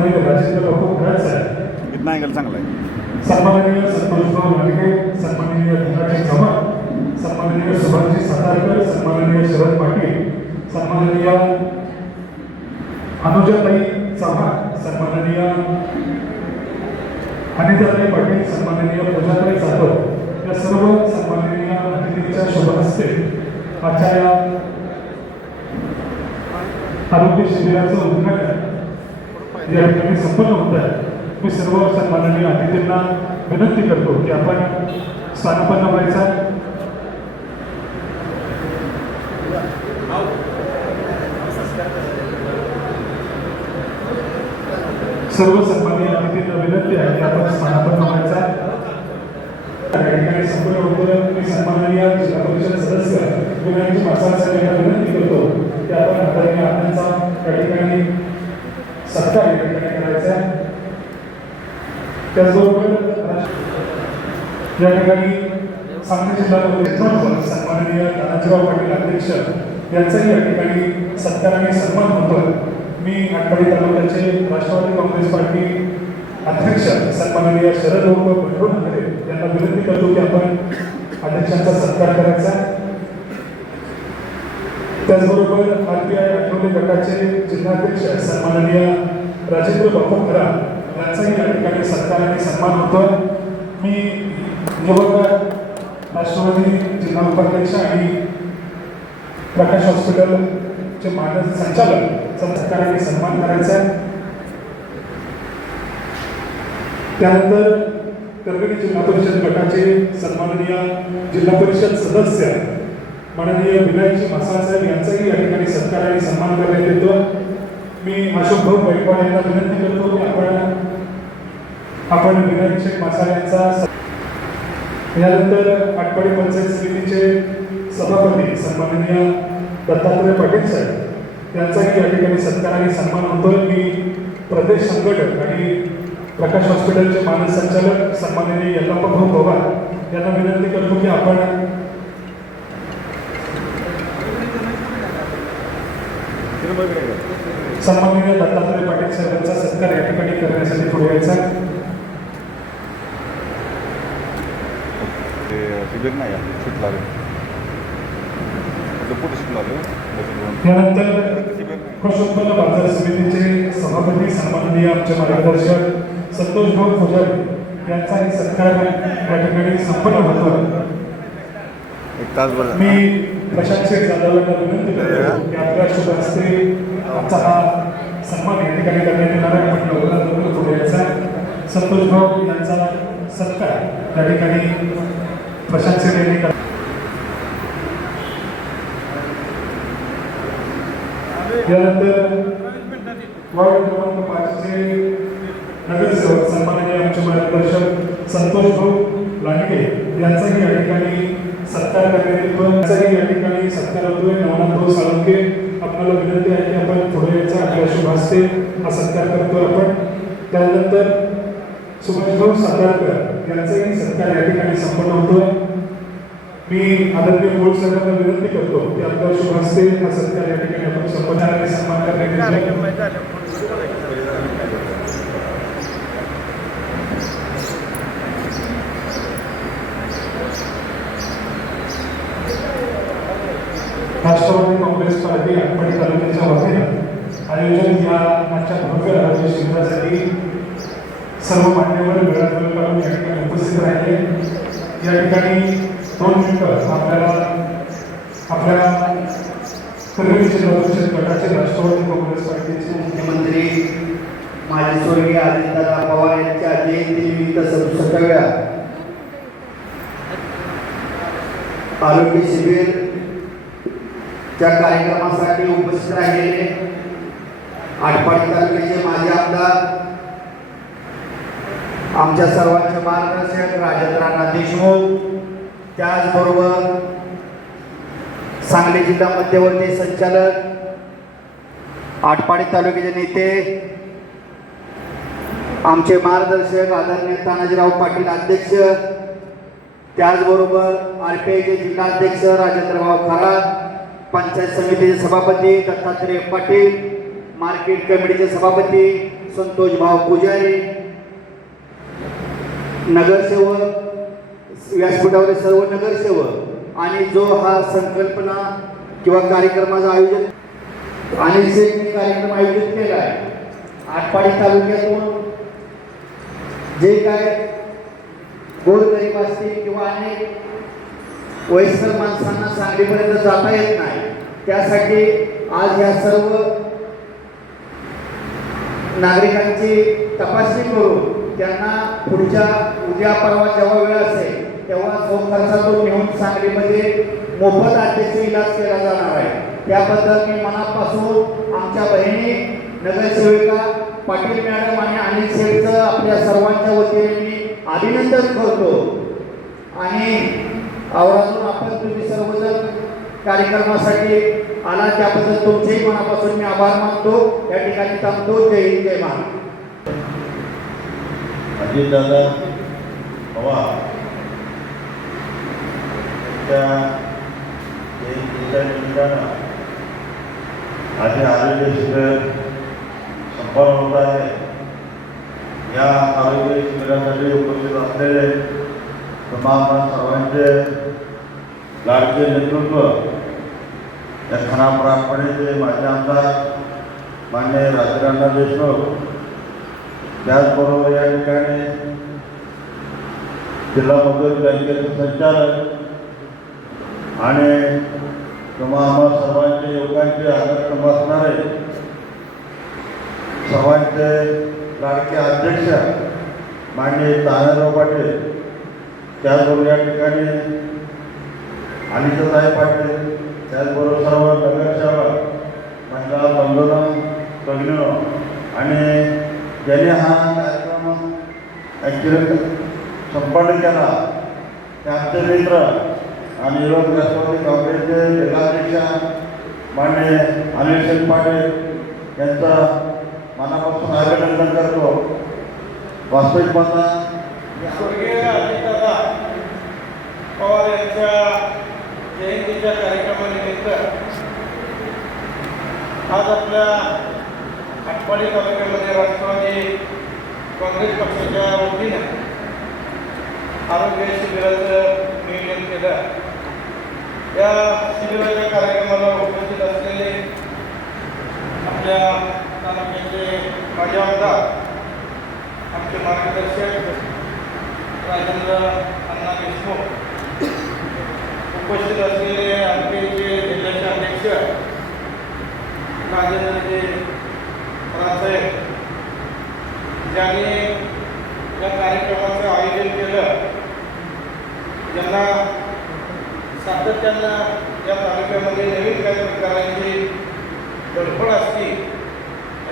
सन्माननीय राजेंद्र बापू खरात साहेब, कितना एंगल चांगला आहे. सन्माननीय संतोषभाऊ लांडगे, सन्माननीय धनाजी चव्हाण, सन्माननीय सुभाषजी सातारकर, सन्माननीय शरद पाटील, सन्माननीय अनुजाताई चव्हाण, सन्माननीय अनिताताई पाटील, सन्माननीय पूजाताई जाधव, या सर्व सन्माननीय अतिथींच्या शुभ हस्ते आजच्या या आरोग्य शिबिराचं उद्घाटन या ठिकाणी संपन्न होत आहे. मी सर्व सन्माननीय अतिथींना विनंती करतो की आपण स्थानापन्न व्हायचा. सर्व सन्माननीय अतिथींना विनंती आहे की आपण स्थानापन्न व्हायचा. या ठिकाणी संपन्न होतं. मी सन्माननीय जिल्हा परिषद सदस्य विनायक मासाळ यांना विनंती करतो की आपण आदरणीय अण्णांचा या ठिकाणी सत्कार या ठिकाणी करायचा. त्याचबरोबर या ठिकाणी सांगली जिल्ह्यामध्ये सन्माननीय तानाजीराव पाटील अध्यक्ष यांचाही या ठिकाणी सत्कार आणि सन्मान होतो. मी आटपाडी तालुक्याचे राष्ट्रवादी काँग्रेस पार्टी अध्यक्ष सन्माननीय शरद भटवंत यांना विनंती करतो की आपण अध्यक्षांचा सत्कार करायचा. त्याचबरोबर RPI आठवले गटाचे जिल्हाध्यक्ष सन्माननीय राजेंद्र बापू खरात यांचाही या ठिकाणी सत्कार आणि सन्मान होतो. मी निवडणूक राष्ट्रवादी जिल्हा उपाध्यक्ष आणि प्रकाश हॉस्पिटलचे मानद संचालक सत्कार आणि सन्मान करायचा. त्यानंतर करगडी जिल्हा परिषद गटाचे सन्माननीय जिल्हा परिषद सदस्य माननीय विनायक मासाळ साहेब यांचाही या ठिकाणी सत्कार आणि सन्मान करण्यात येतो. मी अशोकभाऊ गायकवाड यांना विनंती करतो की आपण विनायक मासाळ यांचा. यानंतर आटपाडी पंचायत समितीचे सभापती सन्माननीय दत्तात्रय पाटील साहेब यांचाही या ठिकाणी सत्कार आणि सन्मान होतोय. मी प्रदेश संघटक आणि प्रकाश हॉस्पिटलचे मानद संचालक सन्माननीय यल्लाप्पाभाऊ पवार यांना विनंती करतो की आपण सन्माननीय दत्तात्रय पाटील साहेबांचा सत्कार या ठिकाणी करण्यासाठी पुढे यायचा. त्यानंतर कृषी उत्पन्न बाजार समितीचे सभापती सन्माननीय आमचे मार्गदर्शक संतोषभाऊ पुजारी यांचाही सत्कार या ठिकाणी संपन्न होतो. मी प्रशांत शेठ जाधवांना विनंती करतो की आपल्या शुभ हस्ते आमचा हा सन्मान या ठिकाणी करण्यात येणार आहे. आपण लवकरात लवकर पुढे यायचा. संतोषभाऊ यांचा सत्कार या ठिकाणी प्रशांत शेठ यांनी केला. यानंतर वार्ड क्रमांक 5 चे नगरसेवक सन्माननीय आमचे मार्गदर्शक संतोषभाऊ लांडगे यांचाही या ठिकाणी सत्कार करण्यात येतो. यांचाही या ठिकाणी सत्कार होतोय. नवनाथभाऊ साळुंके आपल्याला विनंती आहे की आपण पुढे यायचा. आपल्या शुभ हस्ते हा सत्कार करतोय आपण. त्यानंतर सुभाषभाऊ सातारकर यांचाही सत्कार या ठिकाणी संपन्न होतोय. मी आदरणीय बोर्ड साहेबांना विनंती करतो की आपल्या शुभ हस्ते हा सत्कार या ठिकाणी आपण संपन्न आणि सन्मान करण्यात येतो. राष्ट्रवादी काँग्रेस पार्टी आटपाडी तालुक्याच्या वतीनं आयोजित या आजच्या भव्य आरोग्य शिबिरासाठी सर्व मान्यवर वेळात वेळ काढून या ठिकाणी उपस्थित राहिले. या ठिकाणी 2 मिनिटं आपल्या करगडी जिल्हा परिषद गटाचे राष्ट्रवादी काँग्रेस पार्टीचे मुख्यमंत्री माजी स्वर्गीय अजितदादा पवार यांच्या जयंतीनिमित्त 67व्या आरोग्य शिबिर त्या कार्यक्रमासाठी उपस्थित राहिलेले आटपाडी तालुक्याचे माजी आमदार आमच्या सर्वांचे मार्गदर्शक राजेंद्र देशमुख, त्याचबरोबर सांगली जिल्हा मध्यवर्ती संचालक आटपाडी तालुक्याचे नेते आमचे मार्गदर्शक आदरणीय तानाजीराव पाटील अध्यक्ष, त्याचबरोबर RPIचे जिल्हाध्यक्ष राजेंद्रभाऊ खरात, पंचायत समितीचे सभापती दत्तात्रय पाटील, मार्केट कमिटीचे सभापती संतोष भाऊ पुजारी, नगरसेवक, व्यासपीठावरील सर्व नगरसेवक आणि जो हा संकल्पना किंवा कार्यक्रमाचं आयोजन अनिल शेठने कार्यक्रम आयोजित केला आहे. आटपाडी तालुक्यातून जे काय गोरगरीब असतील किंवा अनेक वयस्कर माणसांना सांगलीपर्यंत जाता येत नाही, त्यासाठी आज या सर्व नागरिकांची तपासणी करून त्यांना पुढच्या उद्या परवा जेव्हा वेळ असेल तेव्हा स्वखर्चातून नेऊन सांगलीमध्ये मोफत आरोग्याचा इलाज केला जाणार आहे. त्याबद्दल मी मनापासून आमच्या बहिणी नगरसेविका पाटील मॅडम आणि अनिल शेठचं आपल्या सर्वांच्या वतीने मी अभिनंदन करतो. आणि आवर्जून आपण तुम्ही सर्वजण कार्यक्रमासाठी आला त्याबद्दल तुमचेही मनापासून मी आभार मानतो. या ठिकाणी थांबतो. जय हिंद, जय महाराष्ट्र. अजितदादा पवार त्या जयंतीच्या निमित्तानं आज आरोग्य शिबिर संपन्न होत आहे. या आरोग्य शिबिरासाठी उपस्थित असलेले तमाम सर्वांचे लाडके नेतृत्व या खानापूर आटपाडीचे माजी आमदार मान्य राजराणा देशमुख, त्याचबरोबर या ठिकाणी जिल्हा मजूर बँकेचे संचालक आणि तमाम सर्वांचे योगांचे आदर्श असणारे सर्वांचे लाडके अध्यक्ष माननीय तानाजीराव पाटील, त्याचबरोबर या ठिकाणी अनिताताई पाटील, त्याचबरोबर सर्व नगरसेवक, महिला बंधूंनो, भगिनींनो आणि ज्यांनी हा कार्यक्रम ॲक्च्युली संपन्न केला ते आमचे मित्र आणि युवक राष्ट्रवादी काँग्रेसचे जिल्हाध्यक्ष माननीय अनिल शेठ पाटील यांचं मनापासून अभिनंदन करतो. वास्तविक पाहता स्वर्गीय अजितदादा पवार यांच्या जयंतीच्या कार्यक्रमानिमित्त आज आपल्या आटपाडी तालुक्यामध्ये राष्ट्रवादी काँग्रेस पक्षाच्या वतीने आरोग्य शिबिराचं नियोजन केलं. या शिबिराच्या कार्यक्रमाला उपस्थित असलेले आपल्या तालुक्याचे माजी आमदार, आमचे मार्गदर्शक राजेंद्र अण्णा देशमुख, उपस्थित असलेले आमचे जिल्ह्याचे अध्यक्ष राजेंद्रजी रावसाहेब, ज्यांनी या कार्यक्रमाचं आयोजन केलं, ज्यांना सातत्यानं या तालुक्यामध्ये नवीन काही प्रकारांची धडपड असती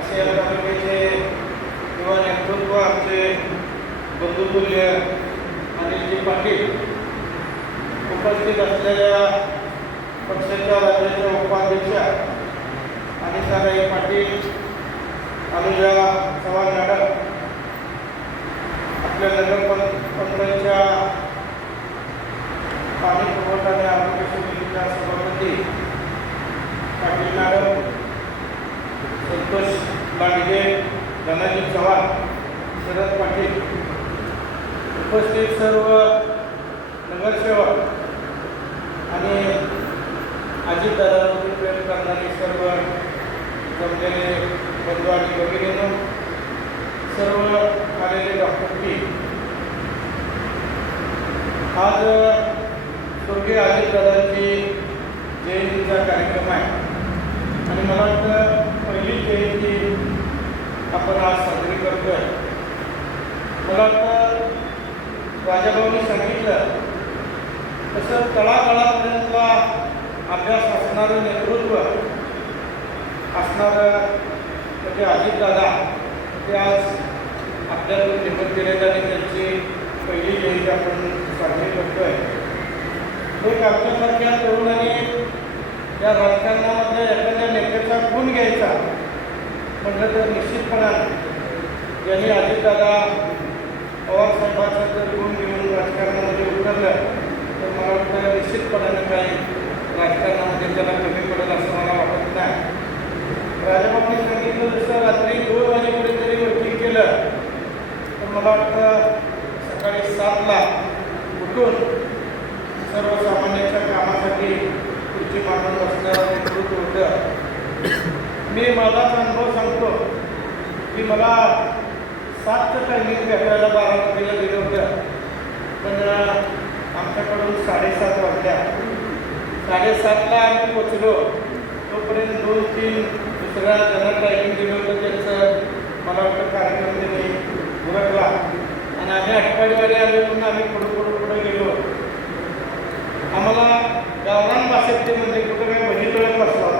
असे या तालुक्याचे युवा नेतृत्व आमचे बंधुतुल्य अनिलजी पाटील, उपस्थित असलेल्या पक्षाच्या राज्याच्या उपाध्यक्ष अनिताताई पाटील, अनुजा चव्हाण मॅडम, आपल्या नगरपंचायतच्या पाणी पुरवठा आणि आरोग्य समितीच्या सभापती पाटील मॅडम, संतोष लांडगे, धनाजी चव्हाण, शरद पाटील, उपस्थित सर्व नगरसेवक आणि अजितदादांवरती प्रेम करणारे सर्व जमलेले बंधू आणि भगिनींनो, सर्व आलेले डॉक्टरची, आज स्वर्गीय अजितदादांची जयंतीचा कार्यक्रम आहे आणि मला वाटतं पहिली जयंती आपण आज साजरी करतोय. मला वाटतं राजाभाऊंनी सांगितलं तसं तळागाळापर्यंतला अभ्यास असणारं नेतृत्व असणारं म्हणजे अजितदादा ते आज आपल्यातून निवड केलेल्या आणि त्यांची पहिली जयंती आपण साजरी करतोय. एक आमच्यासारख्या तरुणांनी या राजकारणामध्ये एखाद्या नेत्याचा गुण घ्यायचा म्हटलं तर निश्चितपणाने ज्यांनी अजितदादा पवार साहेबांचा जर गुण घेऊन राजकारणामध्ये उतरलं तर मला वाटतं निश्चितपणाने काही राजकारणामध्ये त्याला कमी पडेल असं मला वाटत नाही. राजाबाबूंनी सांगितलं जसं रात्री 2 वाजेपर्यंत मला वाटतं सकाळी 7ला उठून सर्वसामान्यांच्या कामासाठी खुर्ची मांडून बसणारं नेतृत्व होतं. मी माझाच अनुभव सांगतो की मला 7चं टायमिंग भेटायला बारामतीला दिलं होतं, पण आमच्याकडून 7:30 वाजल्या. 7:30ला आम्ही पोचलो. तोपर्यंत 2-3 दुसऱ्या ज्यांना टायमिंग दिलं होतं त्यांचं मला वाटतं कार्यक्रम त्यांनी उरकला आणि आम्ही आठवड्यावारी आलो म्हणून आम्ही पुढे गेलो. आम्हाला गावरान भाषेत ते म्हणजे कुठं काय बहितळत बसला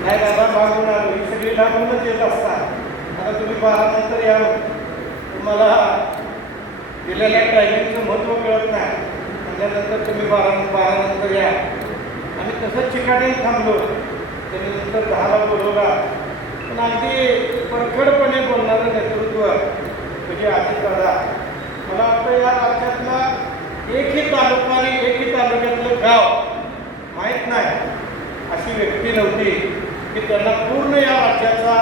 नाही, दादा मागून आलो. ही सगळी लांबूनच येत असतात. आता तुम्ही 12 नंतर या, तुम्हाला दिलेल्या टायमिंगचं महत्त्व कळत नाही, त्यानंतर तुम्ही 12 नंतर या. आम्ही तसंच चिकाटी थांबलो. त्यांनी नंतर 10ला बोलवला. पण अगदी परखडपणे बोलणारं नेतृत्व म्हणजे अजितदादा. मला वाटतं या राज्यातला एकही तालुका आणि एकही तालुक्यातलं गाव माहीत नाही अशी व्यक्ती नव्हती की त्यांना पूर्ण या राज्याचा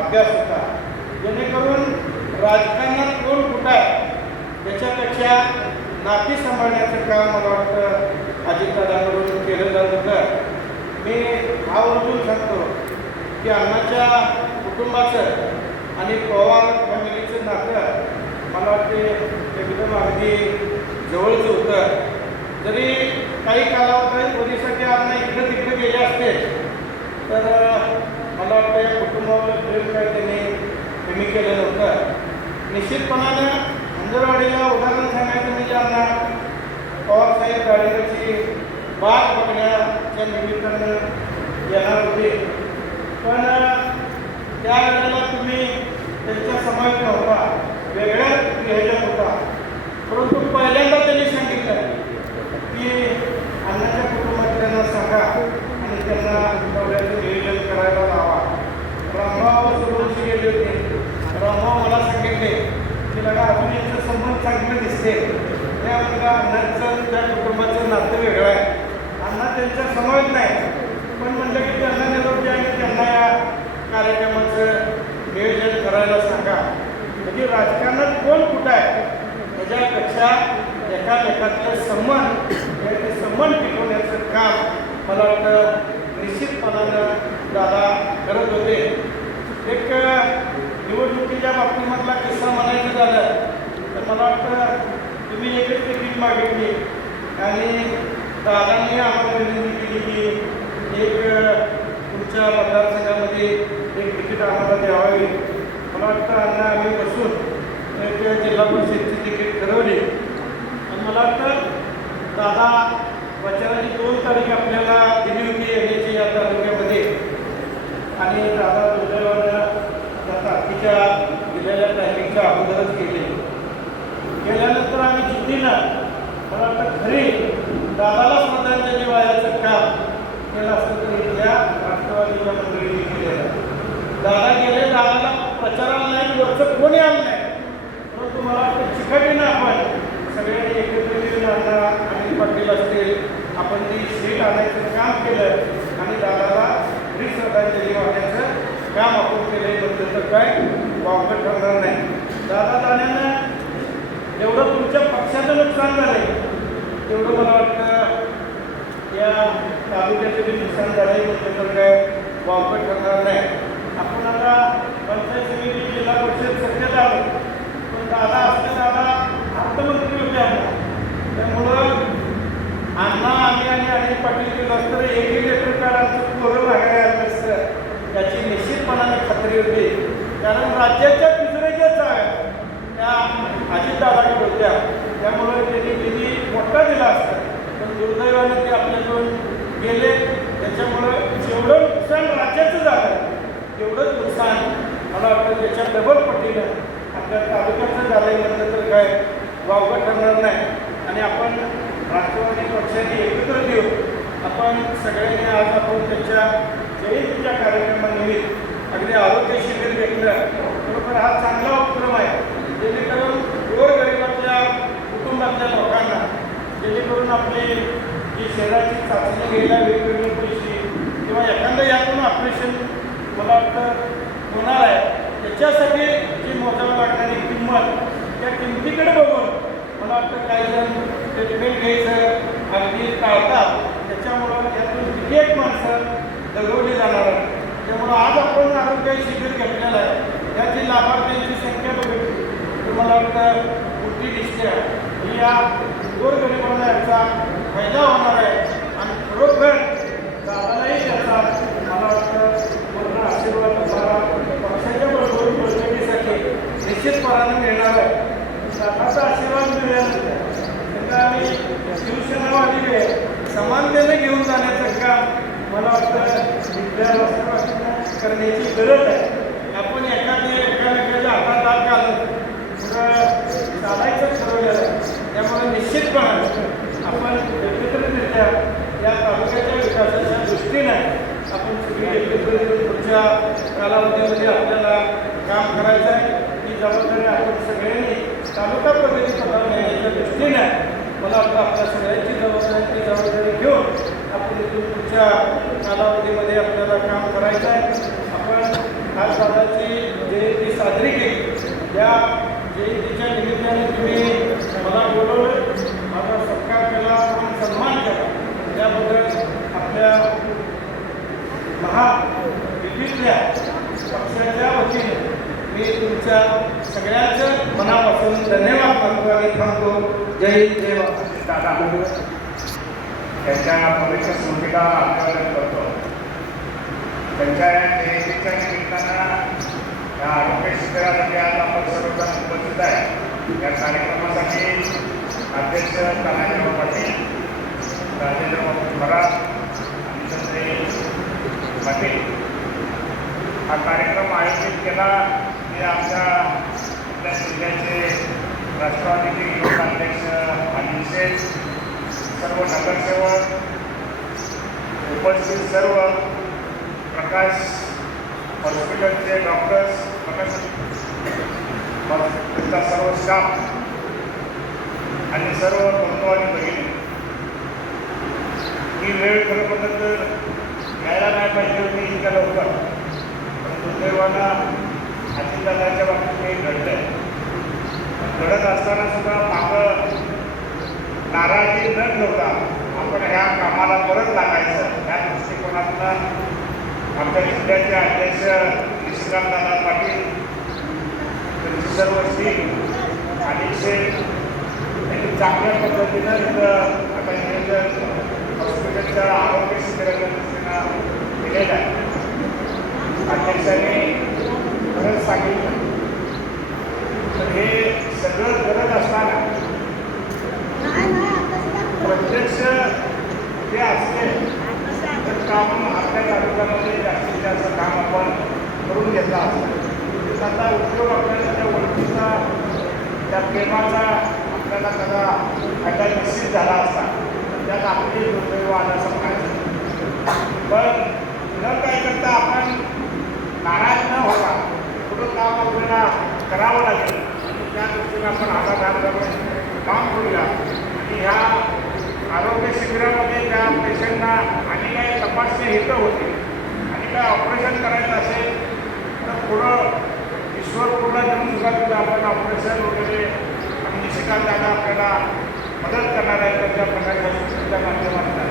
अभ्यास होता. जेणेकरून राजकारणात कोण कुठं आहे त्याच्यापेक्षा नाती सांभाळण्याचं काम मला वाटतं अजितदादाकडून केलं जात होतं. मी आवर्जून सांगतो की अण्णाच्या कुटुंबाचं आणि पवार फॅमिलीचं नातं मला वाटते एकदम अगदी जवळचं होतं. जरी काही कालावधीसाठी अण्णा इकडे तिकडे गेले असते तर मला वाटतं या कुटुंबावर प्रेम काय त्यांनी कमी केलं नव्हतं. निश्चितपणानं अंजरवाडीला उदाहरण सांगायचं म्हणजे अण्णा पवारसाहेब गाडीवरची बाग बघण्याच्या निमित्तानं येणार होते, पण त्यावेळेला तुम्ही त्यांच्या समावेश नव्हता, वेगळ्या ह्याच्यात होता. परंतु पहिल्यांदा त्यांनी सांगितलं की अण्णाच्या कुटुंबातल्यांना सांगा आणि त्यांना दौऱ्याचं नियोजन करायला लावा. रामभाव सुरुवाती गेले होते. रामभाव मला सांगितले की लगा अजून यांचं संबंध चांगलं दिसते. त्या मुलगा अण्णाचं त्या कुटुंबाचं नातं वेगळं आहे. अण्णा त्यांच्या समावेश नाही, पण म्हटलं की त्यांना निरोप आहे की त्यांना या कार्यक्रमाचं नियोजन करायला सांगा. म्हणजे राजकारणात कोण कुठं आहे त्याच्यापेक्षा एकामेकातले संबंध ते संबंध टिकवण्याचं काम मला वाटतं निश्चितपणानं दादा करत होते. एक निवडणुकीच्या बाबतीमधला किस्सा म्हणायचं झालं तर मला वाटतं तुम्ही एकच तिकीट मागितली आणि दादांनी आम्हाला विनंती केली की एक तुमच्या मतदारसंघामध्ये एक तिकीट आम्हाला द्यावी. मला वाटतं अण्णा आम्ही बसून एक जिल्हा परिषदची तिकीट ठरवली आणि मला वाटतं दादा प्रचाराची 2 तारीख आपल्याला दिली होती येण्याची या तालुक्यामध्ये आणि दादा दुर्दैवानं त्या तारखेच्या दिलेल्या टायमिंगच्या अगोदरच गेल्यानंतर आम्ही जिद्दीनं मला वाटतं खरी दादाला श्रद्धांजली वाहायचं काम केलं असतं तर इथल्या राष्ट्रवादीच्या मंडळींनी केलेलं. दादा गेले, दादाला प्रचाराला नाही, वरचं कोणी आलं नाही, परंतु मला वाटतं चिकाटीनं आपण सगळ्यांनी एकत्रित येऊन अनिल पाटील असतील आपण ती सीट आणायचं काम केलं आणि दादाला खरी श्रद्धांजली वाहण्याचं काम आपण केलं म्हणजे तर काय वावगं ठरणार नाही. दादा जाण्यानं जेवढं तुमच्या पक्षाचं नुकसान झालं तेवढं मला वाटतं या तालुक्याचं जे नुकसान झालं म्हणजे तर काय वावगं ठरणार नाही. आपण आता पंचायत समिती जिल्हा परिषद सत्तेत आलो, पण दादा असते दादा अर्थमंत्री होते आम्हाला. त्यामुळं अण्णा आम्ही आणि अनिल पाटील केलं असतं एकही लेटर कार्ड आमचं पोरं मागे आलं नसतं याची निश्चितपणाने खात्री होती. कारण राज्याच्या तिजोरीच्या जागा त्या अजितदादाकडे होत्या. त्यामुळे त्यांनी निधी मोठा दिला असता, पण दुर्दैवाने ते आपल्याकडून गेले. त्याच्यामुळं जेवढं नुकसान राज्याचं झालं तेवढंच नुकसान मला वाटतं त्याच्या डबल पटीनं आपल्या तालुक्याचं झालं म्हटलं तर काय वावगं ठरणार नाही. आणि आपण राष्ट्रवादी पक्षाने एकत्र देऊ आपण सगळ्यांनी आज आपण त्यांच्या जयंतीच्या कार्यक्रमानिमित्त अगदी आरोग्य शिबिर घेतलं. बरोबर हा चांगला उपक्रम आहे जेणेकरून गोरगरिबातल्या कुटुंबातल्या लोकांना जेणेकरून आपली जी शरीराची चाचणी घ्यायला वेगवेगळे पैसे किंवा एखादं यातून ऑपरेशन मला वाटतं होणार आहे त्याच्यासाठी जी मोजावं लागणारी वाटतं काही जण ट्रीटमेंट घ्यायचं अगदी टाळतात. त्याच्यामुळं यातून किती एक माणसं दगवली जाणार आहे. त्यामुळं आज आपण आरोग्य शिबिर घेतलेलं आहे. याची लाभार्थ्यांची संख्या बघितली तुम्हाला वाटतं मोठी दिसते आहे. ही या गोरगरिबांना याचा फायदा होणार आहे आणि खरोखर दादालाही त्याचा मला वाटतं पूर्ण आशीर्वाद असणारा पक्षाच्या बरोबर बैठकीसाठी निश्चितपणाने मिळणार आहे. दादाचा आशीर्वाद मिळाल्यानंतर त्यांना आम्ही शिवसेनावादी समानतेने घेऊन जाण्याचं काम मला वाटतं विद्यार्थ्यांना करण्याची गरज आहे. आपण एकामेकाच्या हातात हात घालून पुढं चालायचं ठरवलेलं आहे. त्यामुळे निश्चितपणे आपण एकत्रितरित्या या तालुक्याच्या विकासाच्या दृष्टीने आपण सगळी एकत्र येऊन पुढच्या कालावधीमध्ये आपल्याला काम करायचं आहे. ही जबाबदारी आपण सगळ्यांनी तालुका प्रगती पथावर नेण्याच्या दृष्टीने मला वाटतं आपल्या सगळ्यांची जबाबदारी घेऊन आपण इथून पुढच्या कालावधीमध्ये आपल्याला काम करायचं आहे. आपण आज दादाची जयंती साजरी केली. या जयंतीच्या निमित्ताने तुम्ही मला बोलवलं, माझा सत्कार केला, सन्मान केला. त्याबद्दल आपल्या महायुतीतल्या पक्षाच्या वतीने मी तुमच्या सगळ्यांचं मनापासून धन्यवाद मानतो आणि थांबतो. जय हिंद, जय महाराष्ट्र. दादा त्यांच्या पवित्र स्मृतीला अभिवादन करतो. त्यांच्या जयंतीच्या निमित्तानं या आरोग्य शिबिरामध्ये आज आपण सर्वजण उपस्थित आहे. या कार्यक्रमासाठी अध्यक्ष तानाजीराव पाटील, राजेंद्र खरात आणि संजय पाटील हा कार्यक्रम आयोजित केला. हे आमच्या आपल्या जिल्ह्याचे राष्ट्रवादीचे युवक अध्यक्ष अनिल शेठ, सर्व नगरसेवक, उपस्थित सर्व प्रकाश हॉस्पिटलचे डॉक्टर्स, त्यांचा सर्व स्टाफ आणि सर्व बंधू आणि भगिनी. ही वेळ खरं म्हटलं तर यायला नाही पाहिजे होती इतक्या लवकर, पण दुर्दैवानं अजितदादाच्या बाबतीत काही घडलं आहे. घडत असताना सुद्धा मागं नाराजी न ठेवता आपण ह्या कामाला परत लागायचं या दृष्टिकोनातून आमच्या जिल्ह्याचे अध्यक्ष निशिकांतदादा पाटील, त्यांची सर्व टीम आणि त्यांनी चांगल्या पद्धतीनं इथं आता नियोजन हॉस्पिटलच्या आरोग्य शिबिराच्या दृष्टीनं दिलेलं आहे. अध्यक्षांनी खरंच सांगितलं तर हे सगळं करत असताना प्रत्यक्ष जे असते तर काम आपल्या तालुक्यामध्ये जास्तीत जास्त काम आपण करून घेतलं असतं. त्याचा उपयोग आपल्याला त्या ओळखीचा त्या प्रेमाचा आपल्याला त्याचा फायदा निश्चित झाला असता. त्यात आपली दुर्दैव आलं असं म्हणायचं. पण न काय करता आपण नाराज न होता पुढं काम आपल्याला करावं लागेल आणि त्या दृष्टीने आपण हातात करून काम करूया. आणि ह्या आरोग्य शिबिरामध्ये त्या पेशंटना आणि काही तपासणी हितं होती आणि काय ऑपरेशन करायचं असेल तर पुढं ईश्वरपूरला देऊन सुद्धा तिथं आपण ऑपरेशन वगैरे आणि निशिकांत दादा आपल्याला मदत करणार आहे त्यांच्या प्रकारे हॉस्पिटलच्या माध्यमातून.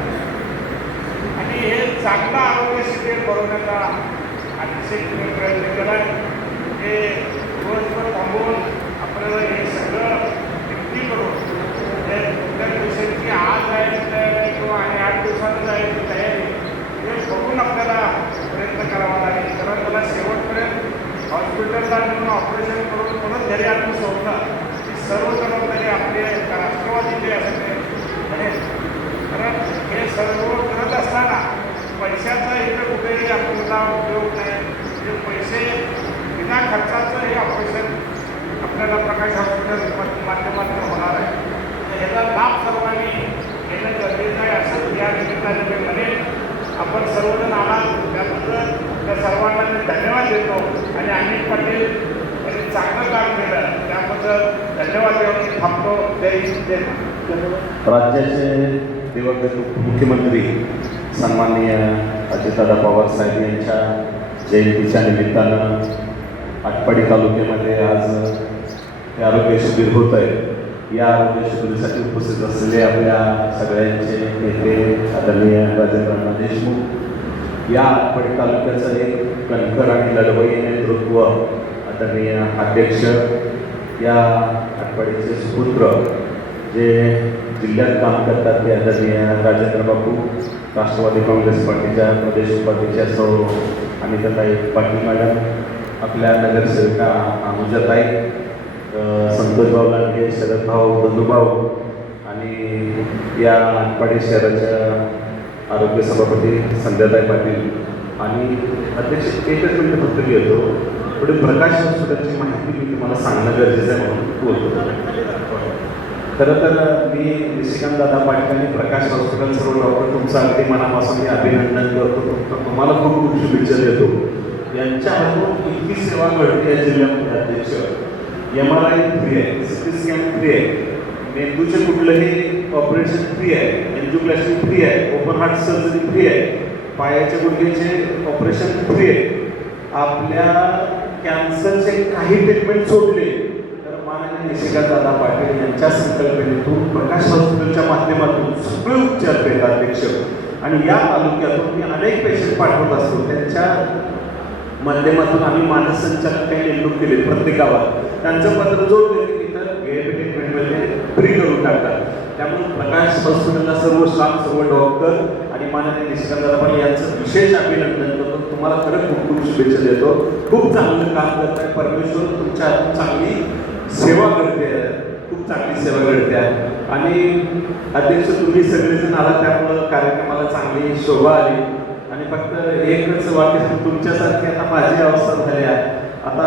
आणि हे चांगलं आरोग्य शिबिर बनवण्याचा अतिशय तुम्ही प्रयत्न केला आहे. हे दिवसभर थांबवून आपल्याला हे सगळं व्यक्ती करून कुठल्या दिवसांची आज जायची तयारी किंवा आणि 8 दिवसांनी जायची तयारी हे बघून आपल्याला प्रयत्न करावा लागेल. कारण मला शेवटपर्यंत हॉस्पिटलला नेऊन ऑपरेशन करून परत घरी आणून सोडणं ही सर्व जबाबदारी आपली राष्ट्रवादीची असते. कारण हे सर्व करत असताना पैशाचा इथं कुठेही आपल्याला उपयोग नाही. म्हणजे पैसे बिना खर्चाचं हे ऑपरेशन आपल्याला प्रकाश हॉस्पिटल माध्यमातून होणार आहे. ह्याचा लाभ सर्वांनी घेणं गरजेचं आहे असं या निमित्ताने मी म्हणेन. आपण सर्वजण आहात त्याबद्दल त्या सर्वांना मी धन्यवाद देतो. आणि अनिल पाटील यांनी चांगलं काम केलं त्याबद्दल धन्यवाद देऊन थांबतो. जय हिंद, जय महाराष्ट्र. राज्याचे दिवंगत मुख्यमंत्री सन्माननीय अजितदादा पवार साहेब यांच्या जयंतीच्या निमित्तानं आटपाडी तालुक्यामध्ये आज हे आरोग्य शिबिर होत आहे. या आरोग्य शिबिरासाठी उपस्थित असलेले आपल्या सगळ्यांचे नेते आदरणीय राजेंद्र देशमुख, या आटपाडी तालुक्याचं एक कणखर आणि लढवय्ये नेतृत्व आदरणीय अध्यक्ष, या आटपाडीचे सुपुत्र जे जिल्ह्यात काम करतात ते आदरणीय राजेंद्र बापू, राष्ट्रवादी काँग्रेस पार्टीच्या प्रदेश उपाध्यक्षा सौ अनिताताई पाटील मॅडम, आपल्या नगरसेविका अनुजाताई, संतोषभाऊ लांडगे, शरदभाऊ, बंधुभाऊ आणि या आटपाडी शहराच्या आरोग्य सभापती संध्याताई पाटील आणि अध्यक्ष एकच मिनिट फक्त घेतो. थोडी प्रकाश हॉस्पिटलची माहिती मी तुम्हाला सांगणं गरजेचं आहे म्हणून बोलतो. खरं तर मी निशिकांत दादा पाटील आणि प्रकाश हॉस्पिटल सर्व डॉक्टर तुमचं अगदी मनापासून मी अभिनंदन करतो. तुम्हाला खूप खूप शुभेच्छा देतो. यांच्या हातून इतकी सेवा घडते या जिल्ह्यामध्ये अध्यक्ष. MRI फ्री आहे, CT स्कॅन फ्री आहे, मेंदूचे कुठलंही ऑपरेशन फ्री आहे, एन्जिओप्लास्टी फ्री आहे, ओपन हार्ट सर्जरी फ्री आहे, पायाच्या गुडघ्याचे ऑपरेशन फ्री आहे. आपल्या कॅन्सरचे काही ट्रीटमेंट सोडले तर माननीय निशिकांत दादा पाटील यांच्या संकल्पनेतून प्रकाश हॉस्पिटलच्या माध्यमातून सगळे उपचार देतात अध्यक्ष. आणि या तालुक्यातून मी अनेक पेशंट पाठवत असतो. त्यांच्या माध्यमातून आम्ही मानस संचालक काही नेमणूक केले प्रत्येक गावात. त्यांचं पत्र जोडले की तर VIP ट्रीटमेंटमध्ये फ्री करून टाकतात. त्यामुळे प्रकाश हॉस्पिटलला सर्व स्टाफ, सर्व डॉक्टर आणि माननीय निशिकांत दादा पाटील यांचं विशेष अभिनंदन करतो. तुम्हाला खरंच खूप खूप शुभेच्छा देतो. खूप चांगलं काम करताय. परमेश्वर तुमच्या हातून चांगली सेवा करते, खूप चांगली सेवा घडते आहे. आणि अध्यक्ष तुम्ही सगळेजण आला त्यामुळं कार्यक्रमाला चांगली शोभा आली. आणि फक्त एकच वाक्य, तुमच्यासारखी आता माझी अवस्था झाली आहे. आता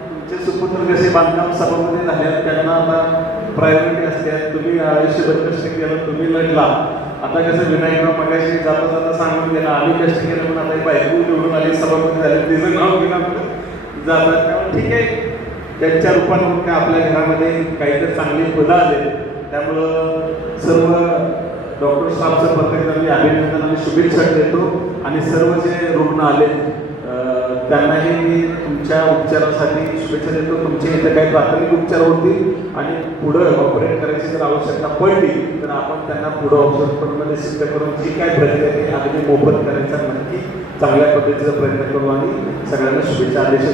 तुमचे सुपुत्र कसे बांधकाम सभामध्ये झाले त्यांना आता प्रायोरिटी असते. तुम्ही आयुष्यभर कष्ट केलं, तुम्ही लढला. आता कसं विनायकराव मगाशी जाता जाता सांगून गेला आम्ही कष्ट केलं पण आता बायको निवडून आली, सभापती झाले, तिचं नाव घेऊन जातात. त्यामुळे ठीक आहे, त्यांच्या रूपानं काय आपल्या घरामध्ये काहीतरी चांगली पदं आले. त्यामुळं सर्व डॉक्टर स्टाफचं प्रत्येकाला मी अभिनंदन आणि शुभेच्छा देतो. आणि सर्व जे रुग्ण आले त्यांनाही मी तुमच्या उपचारासाठी शुभेच्छा देतो. तुमचे इथे काही प्राथमिक उपचार होतील आणि पुढं ऑपरेट करायची जर आवश्यकता पडली तर आपण त्यांना पुढं हॉस्पिटलमध्ये सिद्ध करून जी काय प्रक्रिया आहे अगदी मोफत करायचा नक्की चांगल्या पद्धतीचा प्रयत्न करू आणि सगळ्यांना शुभेच्छा आदेश